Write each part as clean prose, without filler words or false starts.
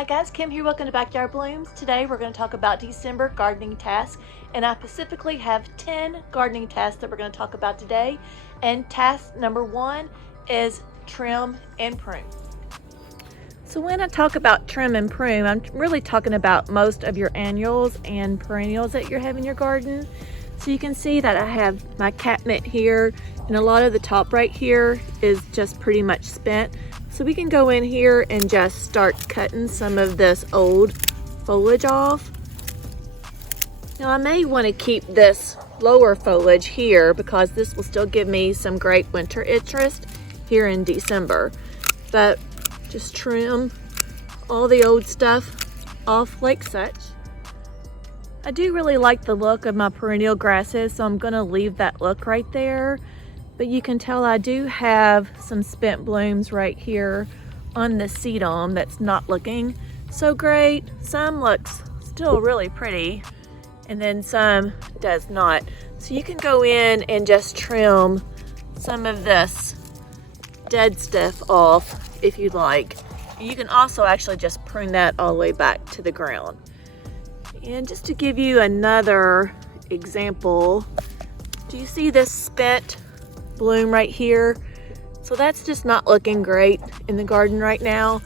Hi guys, Kim here, welcome to Backyard Blooms. Today we're going to talk about December gardening tasks, and I specifically have 10 gardening tasks that we're going to talk about today. And task number 1 is trim and prune. So when I talk about trim and prune, I'm really talking about most of your annuals and perennials that you have in your garden. So you can see that I have my catmint here, and a lot of the top right here is just pretty much spent. So we can go in here and just start cutting some of this old foliage off. Now I may want to keep this lower foliage here because this will still give me some great winter interest here in December. But just trim all the old stuff off like such. I do really like the look of my perennial grasses, so I'm going to leave that look right there. But you can tell I do have some spent blooms right here on the sedum that's not looking so great. Some looks still really pretty, and then some does not. So you can go in and just trim some of this dead stuff off if you'd like. You can also actually just prune that all the way back to the ground. And just to give you another example, do you see this spent bloom right here? So that's just not looking great in the garden right now,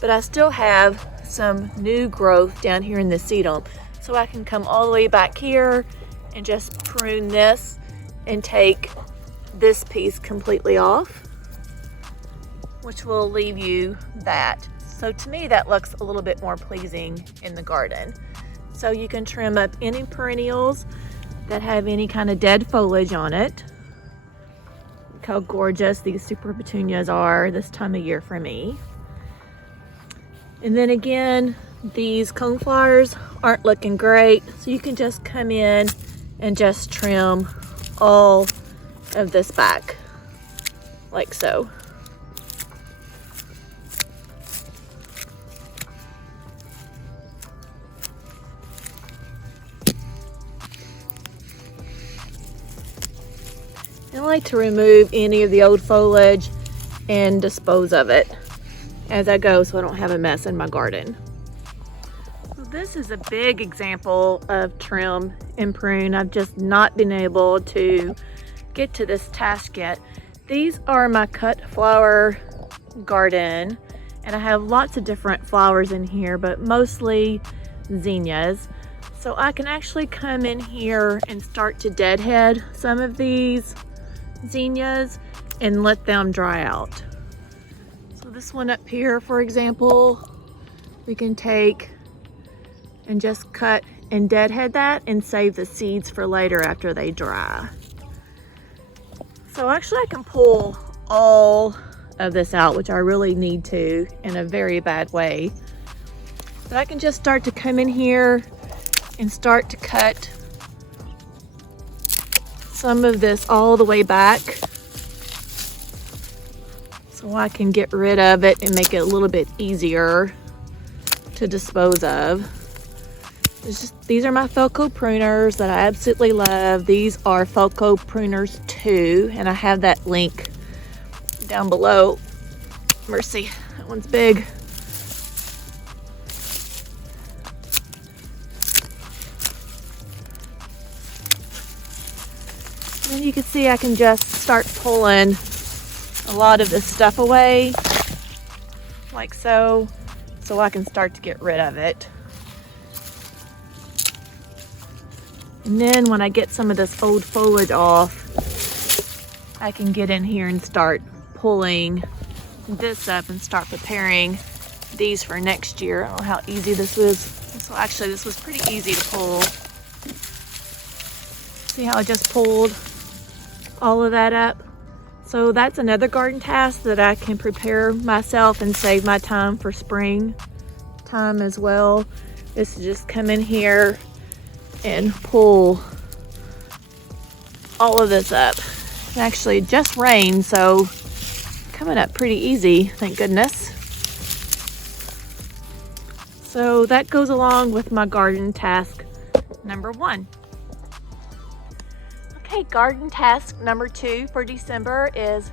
but I still have some new growth down here in the sedum. So I can come all the way back here and just prune this and take this piece completely off, which will leave you that. So to me, that looks a little bit more pleasing in the garden. So you can trim up any perennials that have any kind of dead foliage on it. Look how gorgeous these super petunias are this time of year for me. And then again, these coneflowers aren't looking great, so you can just come in and just trim all of this back like so. I like to remove any of the old foliage and dispose of it as I go so I don't have a mess in my garden. So this is a big example of trim and prune. I've just not been able to get to this task yet. These are my cut flower garden, and I have lots of different flowers in here, but mostly zinnias. So I can actually come in here and start to deadhead some of these zinnias and let them dry out. So this one up here, for example, we can take and just cut and deadhead that and save the seeds for later after they dry. So actually I can pull all of this out, which I really need to in a very bad way. But I can just start to come in here and start to cut some of this all the way back so I can get rid of it and make it a little bit easier to dispose of. These are my Felco pruners that I absolutely love. These are Felco pruners 2, and I have that link down below. Mercy, that one's big. And you can see I can just start pulling a lot of this stuff away like so I can start to get rid of it. And then when I get some of this old foliage off, I can get in here and start pulling this up and start preparing these for next year. I don't know how easy this is. So actually this was pretty easy to pull. See how I just pulled all of that up? So that's another garden task that I can prepare myself and save my time for spring time as well, is to just come in here and pull all of this up. It actually just rained, so coming up pretty easy, thank goodness. So that goes along with my garden task number 1. Okay, garden task number 2 for December is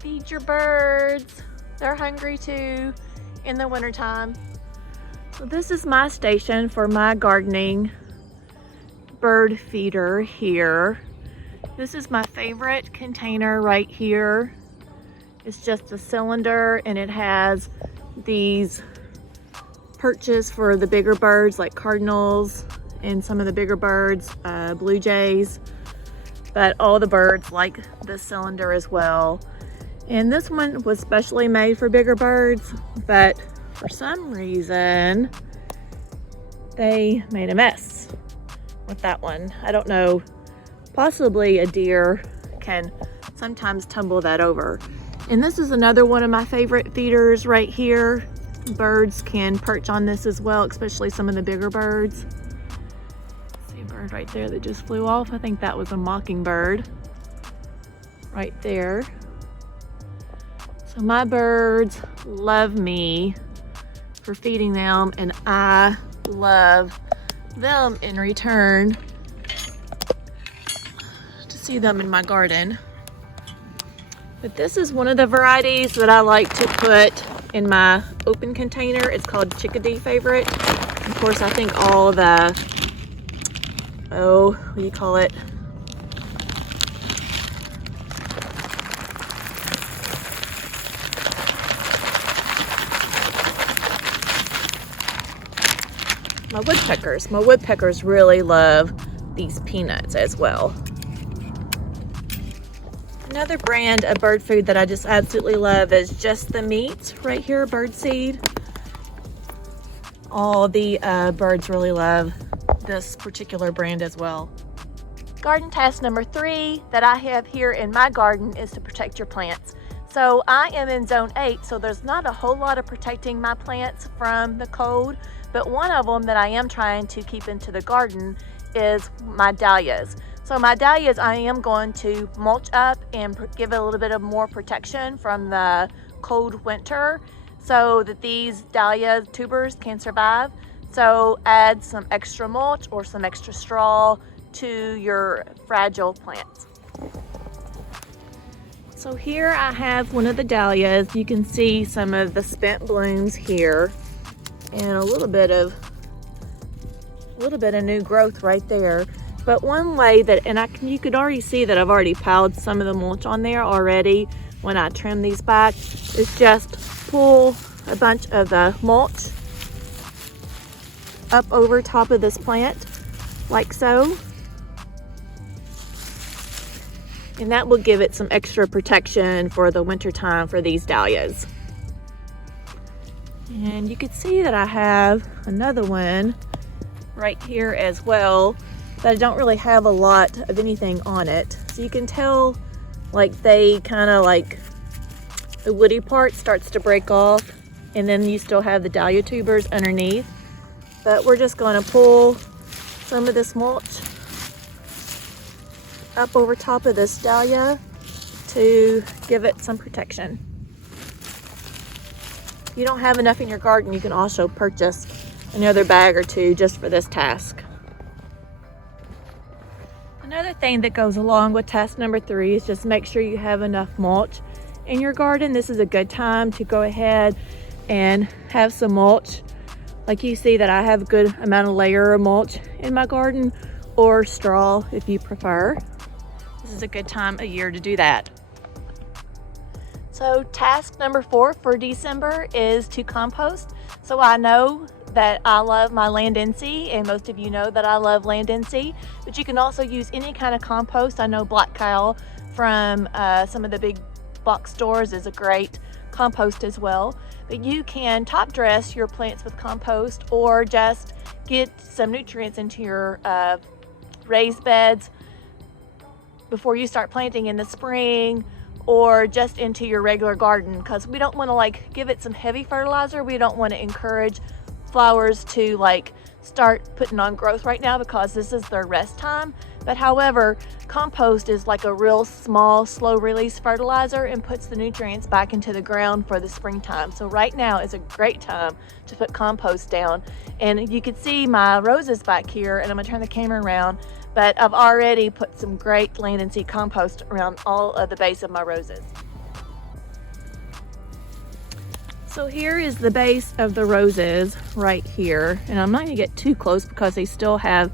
feed your birds. They're hungry too. in the wintertime. So this is my station for my gardening bird feeder here. This is my favorite container right here. It's just a cylinder and it has these perches for the bigger birds like cardinals and some of the bigger birds, blue jays, but all the birds like this cylinder as well. And this one was specially made for bigger birds, but for some reason they made a mess with that one. I don't know, possibly a deer can sometimes tumble that over. And this is another one of my favorite feeders right here. Birds can perch on this as well, especially some of the bigger birds. See a bird right there that just flew off. I think that was a mockingbird right there. So my birds love me for feeding them, and I love them in return to see them in my garden. But this is one of the varieties that I like to put in my open container. It's called Chickadee Favorite. Of course, I think all the, what do you call it? My woodpeckers really love these peanuts as well. Another brand of bird food that I just absolutely love is Just the Meat right here, birdseed. All the birds really love this particular brand as well. Garden task number 3 that I have here in my garden is to protect your plants. So I am in zone 8, so there's not a whole lot of protecting my plants from the cold, but one of them that I am trying to keep into the garden is my dahlias. So my dahlias, I am going to mulch up and give it a little bit of more protection from the cold winter so that these dahlia tubers can survive. So add some extra mulch or some extra straw to your fragile plants. So here I have one of the dahlias. You can see some of the spent blooms here and a little bit of new growth right there. But one way that, you could already see that I've already piled some of the mulch on there already when I trim these back, is just pull a bunch of the mulch up over top of this plant, like so. And that will give it some extra protection for the winter time for these dahlias. And you can see that I have another one right here as well, but I don't really have a lot of anything on it. So you can tell like they kind of like the woody part starts to break off, and then you still have the dahlia tubers underneath. But we're just going to pull some of this mulch up over top of this dahlia to give it some protection. If you don't have enough in your garden, you can also purchase another bag or two just for this task. Another thing that goes along with task number 3 is just make sure you have enough mulch in your garden. This is a good time to go ahead and have some mulch. Like you see that I have a good amount of layer of mulch in my garden, or straw if you prefer. This is a good time of year to do that. So task number 4 for December is to compost. So I know that I love my Land NC, and most of you know that I love Land NC, but you can also use any kind of compost. I know Black Cow from some of the big box stores is a great compost as well. But you can top dress your plants with compost, or just get some nutrients into your raised beds before you start planting in the spring, or just into your regular garden, because we don't want to like give it some heavy fertilizer. We don't want to encourage flowers to like start putting on growth right now because this is their rest time. But however, compost is like a real small, slow release fertilizer and puts the nutrients back into the ground for the springtime. So right now is a great time to put compost down. And you can see my roses back here, and I'm gonna turn the camera around, but I've already put some great Land and Sea compost around all of the base of my roses. So here is the base of the roses right here, and I'm not gonna get too close because they still have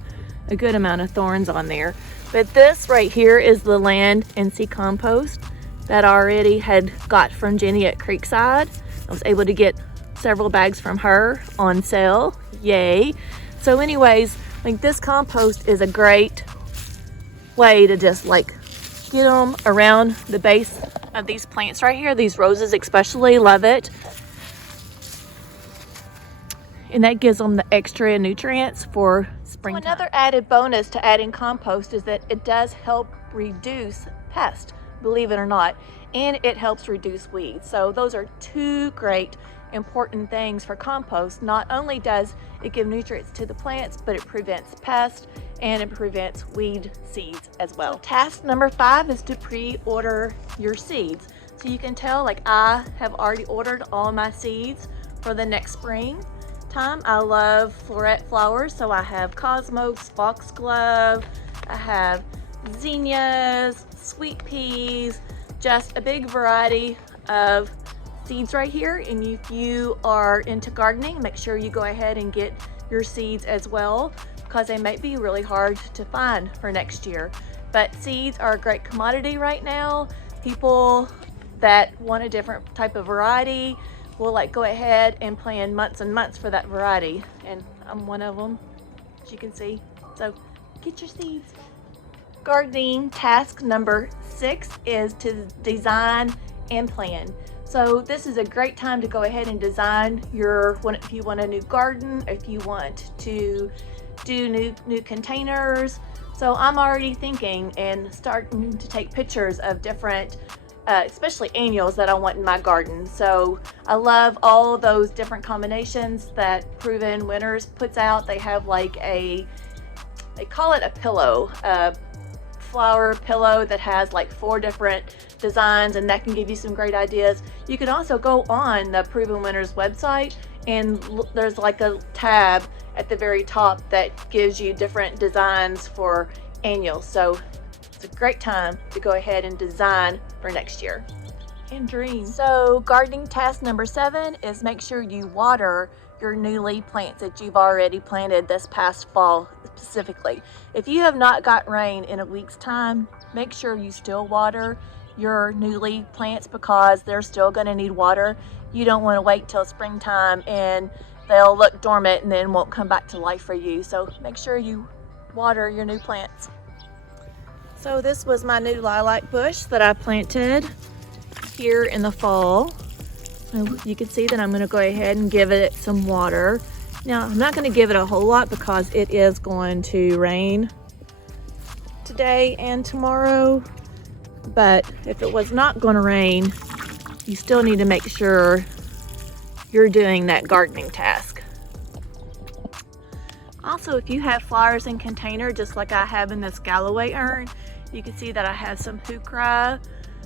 a good amount of thorns on there. But this right here is the land and sea compost that I already had got from Jenny at Creekside. I was able to get several bags from her on sale, yay. So anyways, like this compost is a great way to just like get them around the base of these plants right here. These roses especially love it. And that gives them the extra nutrients for springtime. So another added bonus to adding compost is that it does help reduce pests, believe it or not, and it helps reduce weeds. So those are two great important things for compost. Not only does it give nutrients to the plants, but it prevents pests and it prevents weed seeds as well. So task number 5 is to pre-order your seeds. So you can tell, like, I have already ordered all my seeds for the next spring time. I love floret flowers, so I have cosmos, foxglove, I have zinnias, sweet peas, just a big variety of seeds right here. And if you are into gardening, make sure you go ahead and get your seeds as well, because they might be really hard to find for next year. But seeds are a great commodity right now. People that want a different type of variety will like go ahead and plan months and months for that variety, and I'm one of them, as you can see. So get your seeds. Gardening task number 6 is to design and plan. So this is a great time to go ahead and design your, if you want a new garden, if you want to do new containers. So I'm already thinking and starting to take pictures of different especially annuals that I want in my garden. So I love all those different combinations that Proven Winners puts out. They have like they call it a pillow, a flower pillow that has like 4 different designs, and that can give you some great ideas. You can also go on the Proven Winners website, and there's like a tab at the very top that gives you different designs for annuals. So it's a great time to go ahead and design for next year and dream. So gardening task number 7 is make sure you water your newly plants that you've already planted this past fall specifically. If you have not got rain in a week's time, make sure you still water your newly plants, because they're still going to need water. You don't want to wait till springtime and they'll look dormant and then won't come back to life for you. So make sure you water your new plants. So this was my new lilac bush that I planted here in the fall. So you can see that I'm going to go ahead and give it some water. Now I'm not going to give it a whole lot because it is going to rain today and tomorrow. But if it was not going to rain, you still need to make sure you're doing that gardening task. Also, if you have flowers in container, just like I have in this Galloway urn, you can see that I have some heuchera,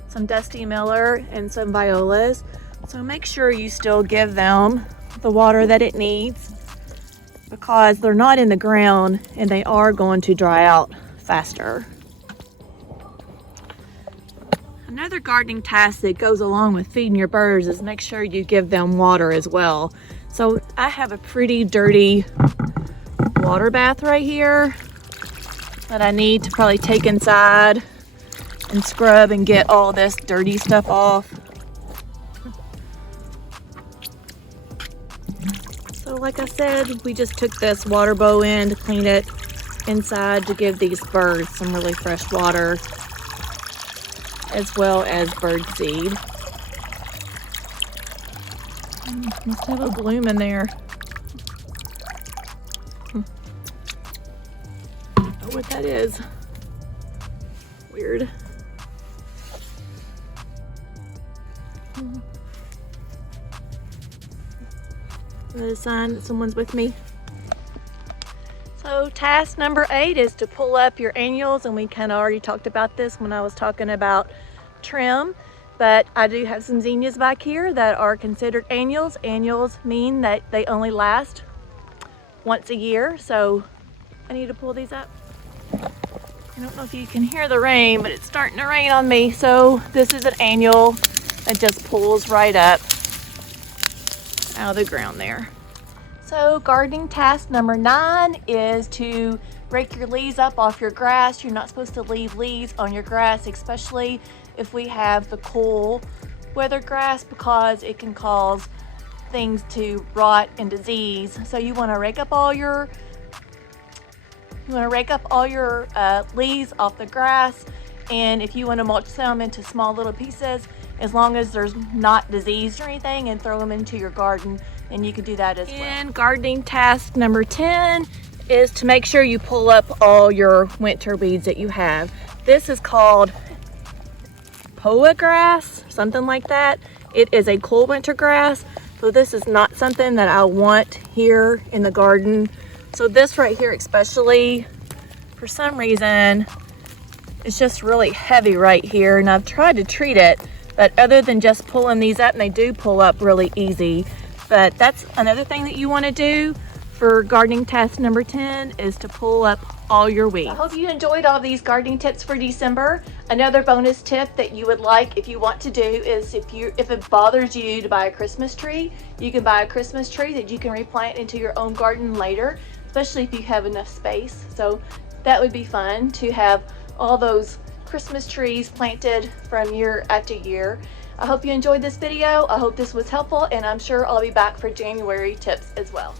some Dusty Miller, and some violas. So make sure you still give them the water that it needs, because they're not in the ground and they are going to dry out faster. Another gardening task that goes along with feeding your birds is make sure you give them water as well. So I have a pretty dirty water bath right here that I need to probably take inside and scrub and get all this dirty stuff off. So like I said, we just took this water bowl in to clean it inside to give these birds some really fresh water, as well as bird seed. Must have a bloom in there. Don't know what that is. Weird. Is that a sign that someone's with me? So task number 8 is to pull up your annuals, and we kind of already talked about this when I was talking about trim, but I do have some zinnias back here that are considered annuals. Annuals mean that they only last once a year, so I need to pull these up. I don't know if you can hear the rain, but it's starting to rain on me. So this is an annual that just pulls right up. out of the ground there. So gardening task number 9 is to rake your leaves up off your grass. You're not supposed to leave leaves on your grass, especially if we have the cool weather grass, because it can cause things to rot and disease. So you want to rake up all your leaves off the grass, and if you want to mulch them into small little pieces, as long as there's not diseased or anything, and throw them into your garden, and you can do that as well. And gardening task number 10 is to make sure you pull up all your winter weeds that you have. This is called poa grass, something like that. It is a cool winter grass, so this is not something that I want here in the garden. So this right here especially, for some reason, it's just really heavy right here, and I've tried to treat it, but other than just pulling these up, and they do pull up really easy. But that's another thing that you want to do for gardening task number 10 is to pull up all your weeds. I hope you enjoyed all these gardening tips for December. Another bonus tip that you would like, if you want to do, is if it bothers you to buy a Christmas tree, you can buy a Christmas tree that you can replant into your own garden later, especially if you have enough space. So that would be fun to have all those Christmas trees planted from year after year. I hope you enjoyed this video. I hope this was helpful, and I'm sure I'll be back for January tips as well.